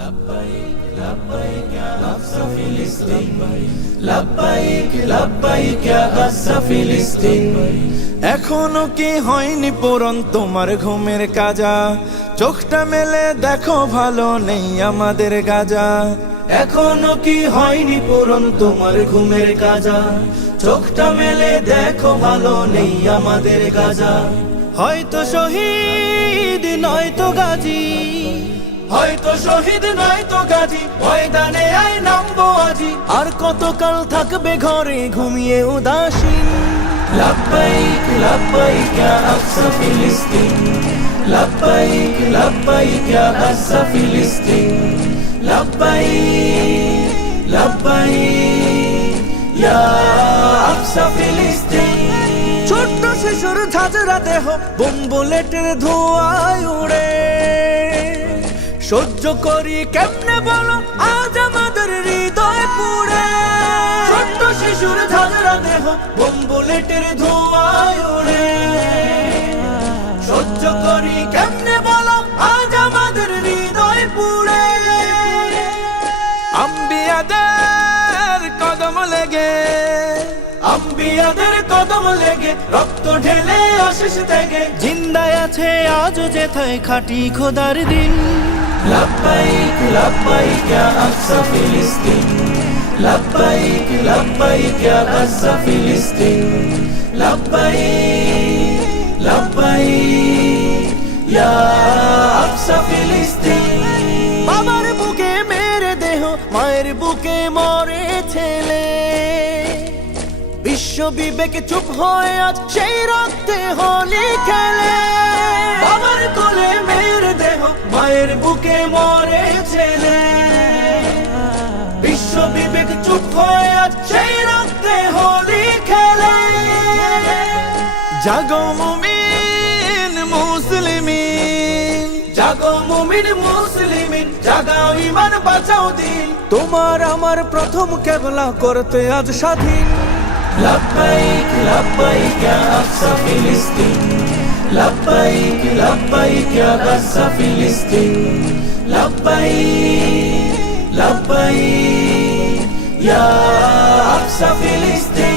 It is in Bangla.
لبيك لبيك يا أقصى فلسطين لبيك لبيك يا أقصى فلسطين এখনো কি হয়নি পূরণ তোমার ঘুমের কাজা চোখটা মেলে দেখো ভালো নেই আমাদের গাজা এখনো কি হয়নি পূরণ তোমার ঘুমের কাজা চোখটা মেলে দেখো ভালো নেই আমাদের গাজা হয়তো শহীদ নয়তো গাজী হয়তো শহীদ নয় তো গাজী ময়দানে আয় নামবো আজি আর কতকাল থাকবে ঘরে ঘুমিয়ে উদাসীন لبيك لبيك يا أقصى فلسطين لبيك لبيك يا أقصى فلسطين لبيك لبيك يا أقصى فلسطين ছোট্ট শিশুর ঝাঁঝরা দেহ বোম বুলেটের ধোঁয়ায় উড়ে সহ্য করি কেমনে বলো আজ আমাদের হৃদয় পুড়ে ছোট্ট শিশুর ঝাঁঝরা দেহ বোম বুলেটের ধোঁয়ায় ওড়ে সহ্য করি কেমনে বলো আজ আমাদের হৃদয় পুড়ে আম্বিয়াদের কদম লেগে আম্বিয়াদের কদম লেগে রক্ত ঢেলে অশেষ থেকে জিন্দায় আছে যে যেথায় খাটি খোদার দিন لبيك لبيك يا أقصى فلسطين لبيك لبيك يا أقصى فلسطين لبيك لبيك يا أقصى فلسطين বাবার বুকে মেরে দেহ মায়ের বুকে মরে ছেলে বিশ্ব বিবেক চুপ হয়ে আজ সেই রক্তে হোলি খেলে বাবার কোলে মেয়ের দেহ মায়ের বুকে মরেছেন বিশ্ব বিবেক চুপ হয়ে আছে রক্তে হোলি খেলে জাগো মুমিন মুসলিমিন জাগো মুমিন মুসলিমিন জাগাও ইমান বাঁচাও দিন তোমার আমার প্রথম কেবলা করতে আজ স্বাধীন লাভ লাভবাইক আফসা ফিলিস্তিন لبيك لبيك يا أقصى فلسطين لبيك لبيك يا أقصى فلسطين